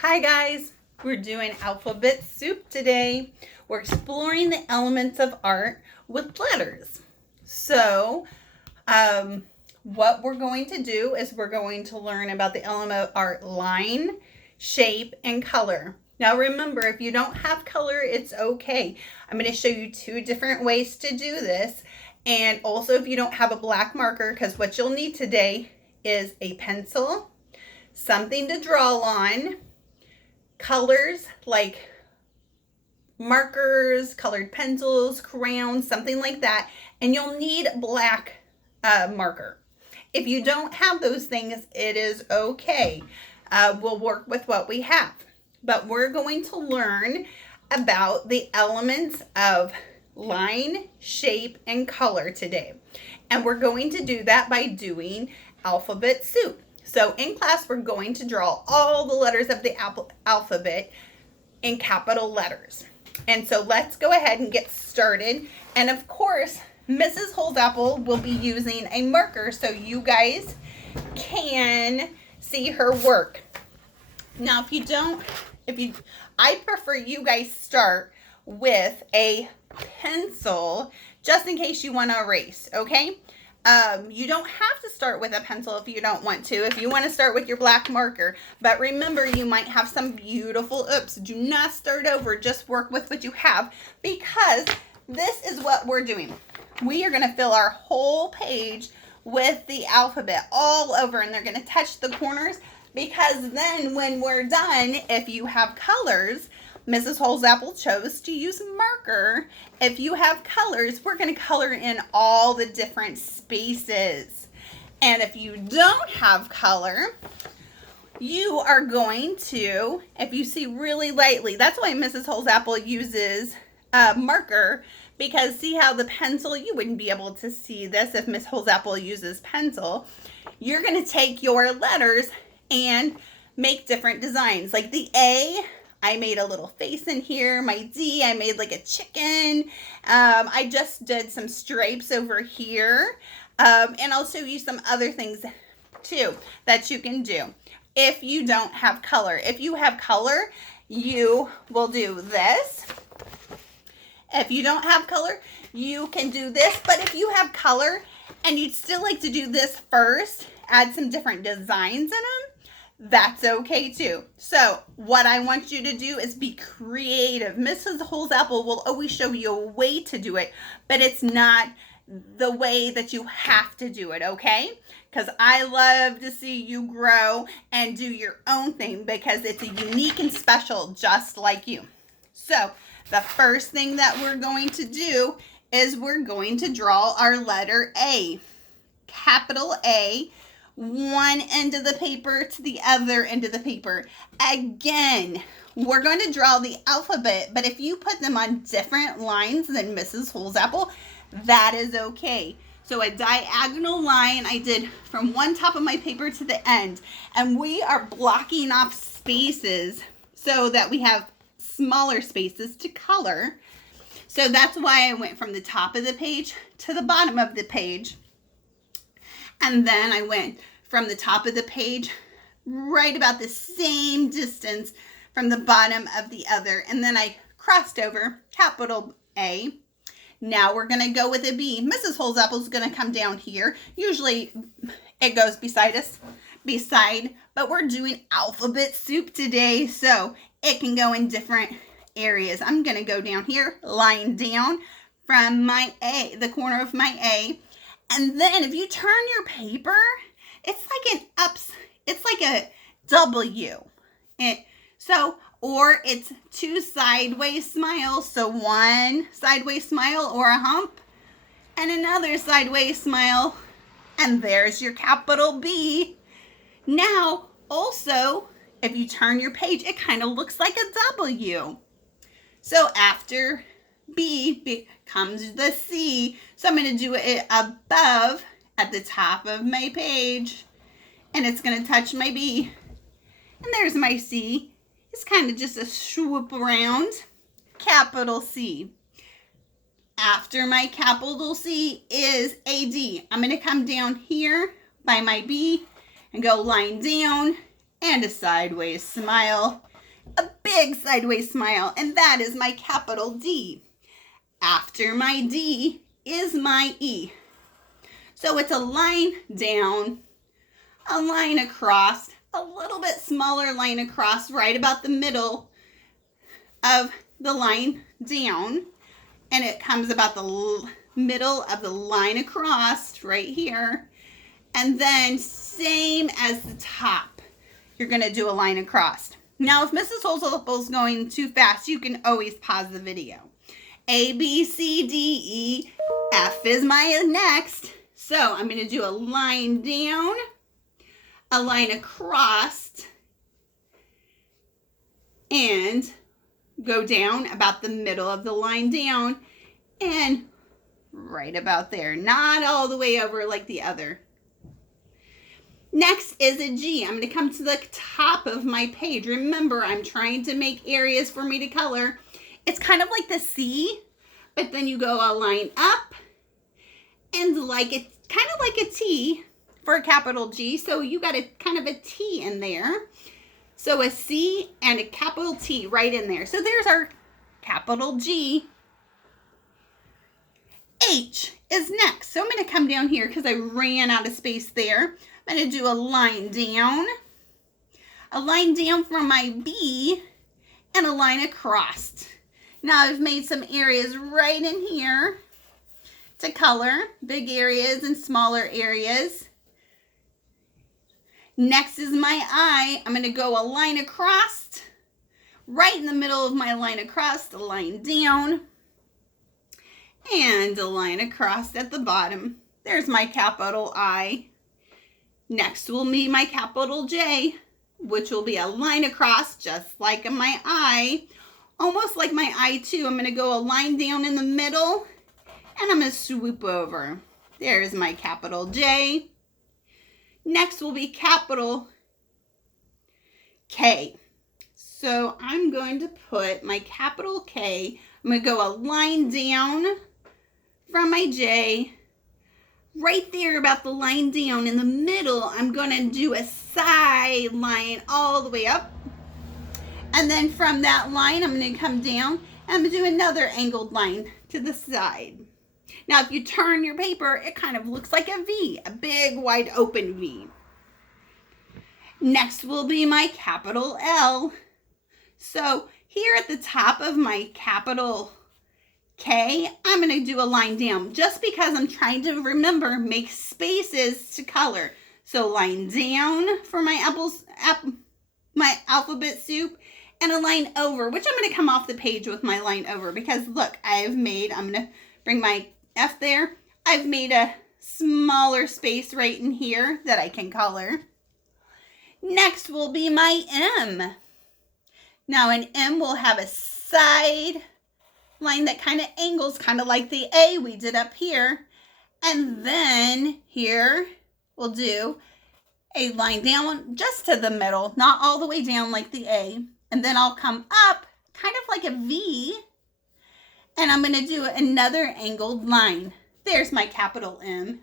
Hi guys, we're doing alphabet soup today. We're exploring the elements of art with letters. So, what we're going to do is we're going to learn about the element of art line, shape, and color. Now remember, if you don't have color, it's okay. I'm going to show you two different ways to do this. And also if you don't have a black marker, because what you'll need today is a pencil, something to draw on, colors like markers, colored pencils, crayons, something like that, and you'll need black marker. If you don't have those things, it is okay. We'll work with what we have, but we're going to learn about the elements of line, shape, and color today, and we're going to do that by doing alphabet soup. So in class, we're going to draw all the letters of the alphabet in capital letters. And so let's go ahead and get started. And of course, Mrs. Holsapple will be using a marker so you guys can see her work. Now, I prefer you guys start with a pencil just in case you want to erase, okay? You don't have to start with a pencil if you don't want to. If you want to start with your black marker. But remember, you might have some beautiful, do not start over. Just work with what you have, because this is what we're doing. We are going to fill our whole page with the alphabet all over, and they're going to touch the corners, because then when we're done, if you have colors, Mrs. Holsapple chose to use marker. If you have colors, we're going to color in all the different spaces. And if you don't have color, you are going to, if you see really lightly, that's why Mrs. Holsapple uses marker, because see how the pencil, you wouldn't be able to see this if Miss Holsapple uses pencil. You're going to take your letters and make different designs. Like the A, I made a little face in here. My D, I made like a chicken. I just did some stripes over here. And I'll show you some other things too that you can do if you don't have color. If you have color, you will do this. If you don't have color, you can do this. But if you have color and you'd still like to do this first, add some different designs in them, that's okay too. So what I want you to do is be creative. Mrs. Holsapple will always show you a way to do it, but it's not the way that you have to do it, okay? Because I love to see you grow and do your own thing, because it's a unique and special just like you. So the first thing that we're going to do is we're going to draw our letter A. Capital A. One end of the paper to the other end of the paper. Again, we're going to draw the alphabet, but if you put them on different lines than Mrs. Holsapple, that is okay. So a diagonal line I did from one top of my paper to the end, and we are blocking off spaces so that we have smaller spaces to color. So that's why I went from the top of the page to the bottom of the page. And then I went from the top of the page right about the same distance from the bottom of the other. And then I crossed over capital A. Now we're going to go with a B. Mrs. Holsapple is going to come down here. Usually it goes beside, but we're doing alphabet soup today, so it can go in different areas. I'm going to go down here, line down from my A, the corner of my A. And then if you turn your paper, it's like a W. Or it's two sideways smiles. So one sideways smile or a hump and another sideways smile. And there's your capital B. Now, also, if you turn your page, it kind of looks like a W. So after B comes the C. So I'm going to do it above at the top of my page. And it's going to touch my B. And there's my C. It's kind of just a swoop around. Capital C. After my capital C is a D. I'm going to come down here by my B and go line down and a sideways smile, a big sideways smile, and that is my capital D. After my D is my E. So it's a line down, a line across, a little bit smaller line across right about the middle of the line down, and it comes about the middle of the line across right here, and then same as the top, you're going to do a line across. Now if Mrs. Holsapple is going too fast, you can always pause the video. A, B, C, D, E, F is my next. So I'm going to do a line down, a line across, and go down about the middle of the line down and right about there. Not all the way over like the other. Next is a G. I'm going to come to the top of my page. Remember, I'm trying to make areas for me to color. It's kind of like the C, but then you go a line up and like it's kind of like a T for a capital G. So you got a kind of a T in there. So a C and a capital T right in there. So there's our capital G. H is next. So I'm going to come down here because I ran out of space there. I'm going to do a line down from my B, and a line across. Now I've made some areas right in here to color, big areas and smaller areas. Next is my I. I'm going to go a line across, right in the middle of my line across, a line down, and a line across at the bottom. There's my capital I. Next will be my capital J, which will be a line across just like my I. Almost like my I too. I'm going to go a line down in the middle and I'm going to swoop over. There's my capital J. Next will be capital K. So I'm going to put my capital K. I'm going to go a line down from my J. Right there about the line down in the middle, I'm going to do a side line all the way up. And then from that line, I'm going to come down and I'm going to do another angled line to the side. Now, if you turn your paper, it kind of looks like a V, a big, wide open V. Next will be my capital L. So here at the top of my capital K, I'm going to do a line down just because I'm trying to remember, make spaces to color. So line down for my my alphabet soup, and a line over, which I'm going to come off the page with my line over because look, I'm going to bring my F there. I've made a smaller space right in here that I can color. Next will be my M. Now an M will have a side line that kind of angles, kind of like the A we did up here. And then here we'll do a line down just to the middle, not all the way down like the A. And then I'll come up kind of like a V, and I'm going to do another angled line. There's my capital M.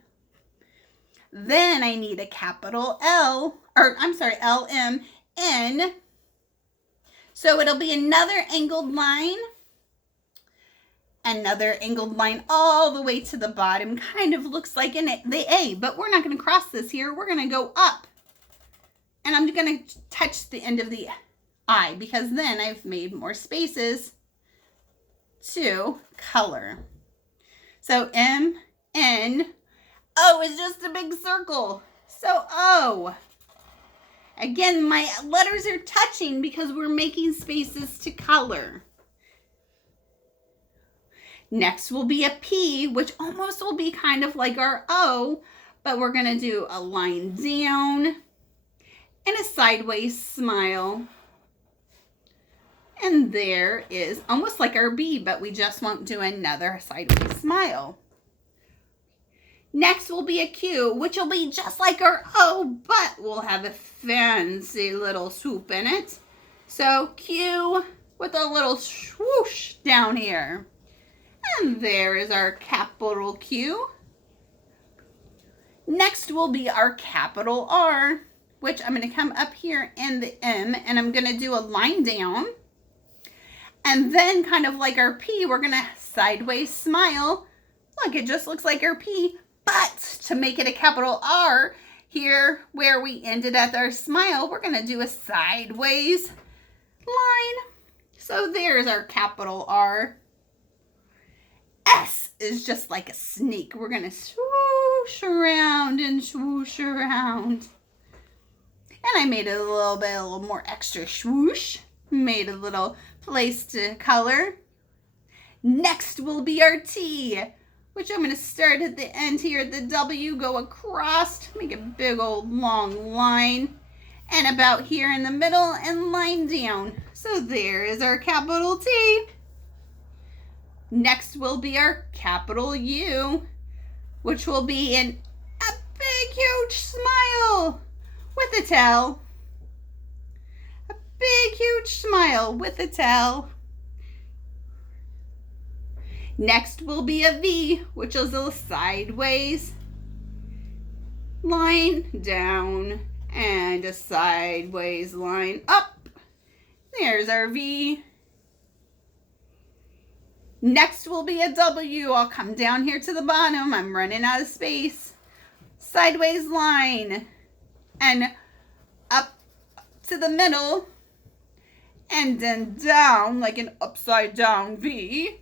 Then I need a capital L, or I'm sorry, LM, N. So it'll be another angled line all the way to the bottom. Kind of looks like the A, but we're not going to cross this here. We're going to go up. And I'm going to touch the end of the I because then I've made more spaces to color. So M, N, O is just a big circle. So O. Again, my letters are touching because we're making spaces to color. Next will be a P, which almost will be kind of like our O, but we're going to do a line down and a sideways smile. And there is almost like our B, but we just won't do another sideways smile. Next will be a Q, which will be just like our O, but we'll have a fancy little swoop in it. So Q with a little swoosh down here. And there is our capital Q. Next will be our capital R, which I'm going to come up here in the M, and I'm going to do a line down. And then kind of like our P, we're going to sideways smile. Look, it just looks like our P, but to make it a capital R, here where we ended at our smile, we're going to do a sideways line. So there's our capital R. S is just like a snake. We're going to swoosh around and swoosh around. And I made it a little more extra swoosh. Made a little place to color. Next will be our T, which I'm going to start at the end here at the W, go across, make a big old long line, and about here in the middle and line down. So there is our capital T. Next will be our capital U, which will be in a big huge smile with a tail. A big huge smile with a tail. Next will be a V, which is a sideways line down and a sideways line up. There's our V. Next will be a W. I'll come down here to the bottom. I'm running out of space. Sideways line and up to the middle and then down like an upside down V.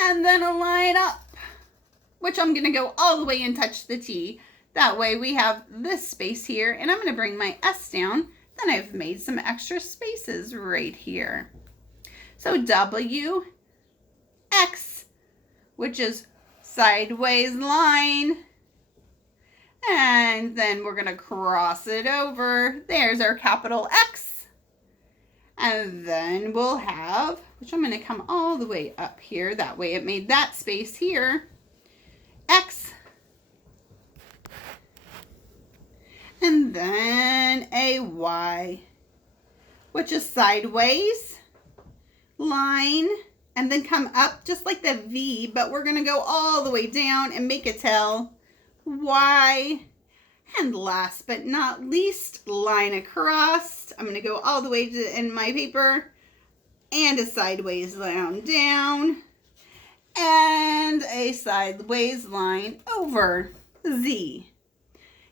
And then a line up, which I'm going to go all the way and touch the T. That way we have this space here, and I'm going to bring my S down. Then I've made some extra spaces right here. So W, X, which is sideways line. And then we're going to cross it over. There's our capital X. And then we'll have, which I'm going to come all the way up here. That way it made that space here. X. And then a Y, which is sideways line. And then come up just like the V, but we're going to go all the way down and make a tail. Y. And last but not least, line across. I'm going to go all the way in my paper and a sideways line down and a sideways line over. Z.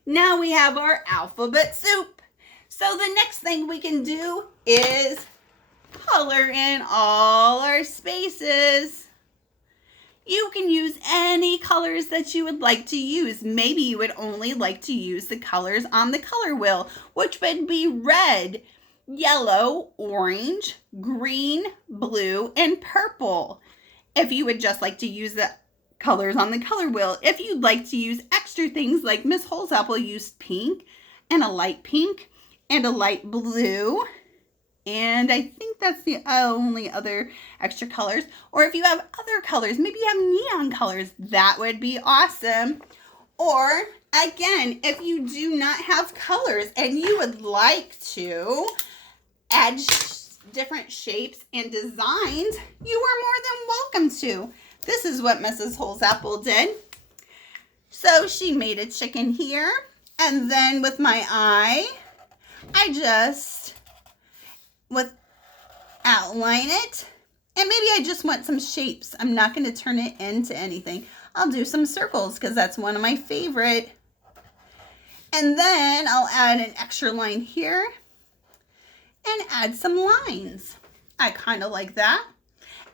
Now we have our alphabet soup. So the next thing we can do is color in all our spaces. You can use any colors that you would like to use. Maybe you would only like to use the colors on the color wheel, which would be red, yellow, orange, green, blue, and purple. If you would just like to use the colors on the color wheel. If you'd like to use extra things like Miss Holsapple used pink and a light pink and a light blue. And I think that's the only other extra colors. Or if you have other colors, maybe you have neon colors, that would be awesome. Or again, if you do not have colors and you would like to add different shapes and designs, you are more than welcome to. This is what Mrs. Holsapple did. So she made a chicken here. And then with my eye, I just outline it, and maybe I just want some shapes. I'm not going to turn it into anything. I'll do some circles because that's one of my favorite. And then I'll add an extra line here and add some lines. I kind of like that.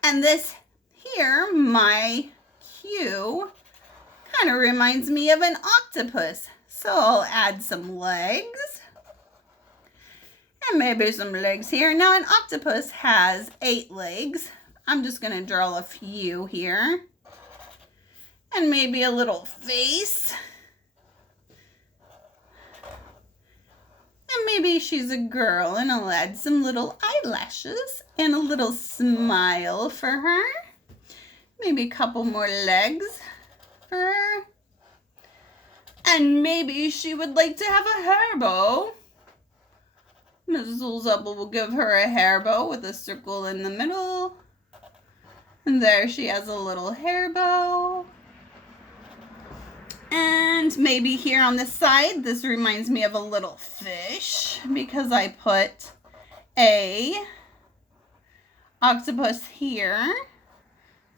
And this here, my Q, kind of reminds me of an octopus. So I'll add some legs. And maybe some legs here. Now an octopus has 8 legs. I'm just going to draw a few here. And maybe a little face. And maybe she's a girl, and I'll add some little eyelashes and a little smile for her. Maybe a couple more legs for her. And maybe she would like to have a hair bow. Mrs. Holsapple will give her a hair bow with a circle in the middle. And there she has a little hair bow. And maybe here on the side, this reminds me of a little fish because I put a octopus here.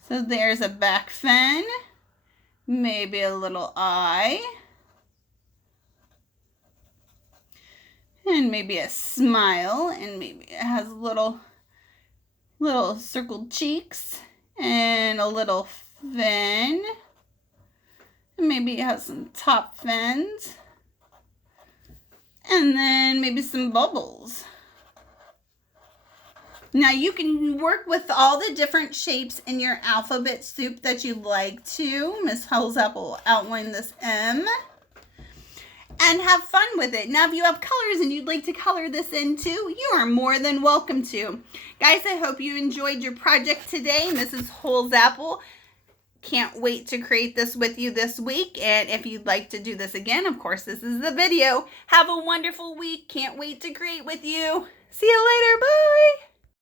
So there's a back fin, maybe a little eye, and maybe a smile, and maybe it has little circled cheeks and a little fin. And maybe it has some top fins. And then maybe some bubbles. Now you can work with all the different shapes in your alphabet soup that you like to. Miss Holsapple outlined this M. And have fun with it. Now if you have colors and you'd like to color this in too, you are more than welcome to. Guys, I hope you enjoyed your project today. Mrs. Holsapple can't wait to create this with you this week. And if you'd like to do this again, of course, this is the video. Have a wonderful week. Can't wait to create with you. See you later. Bye.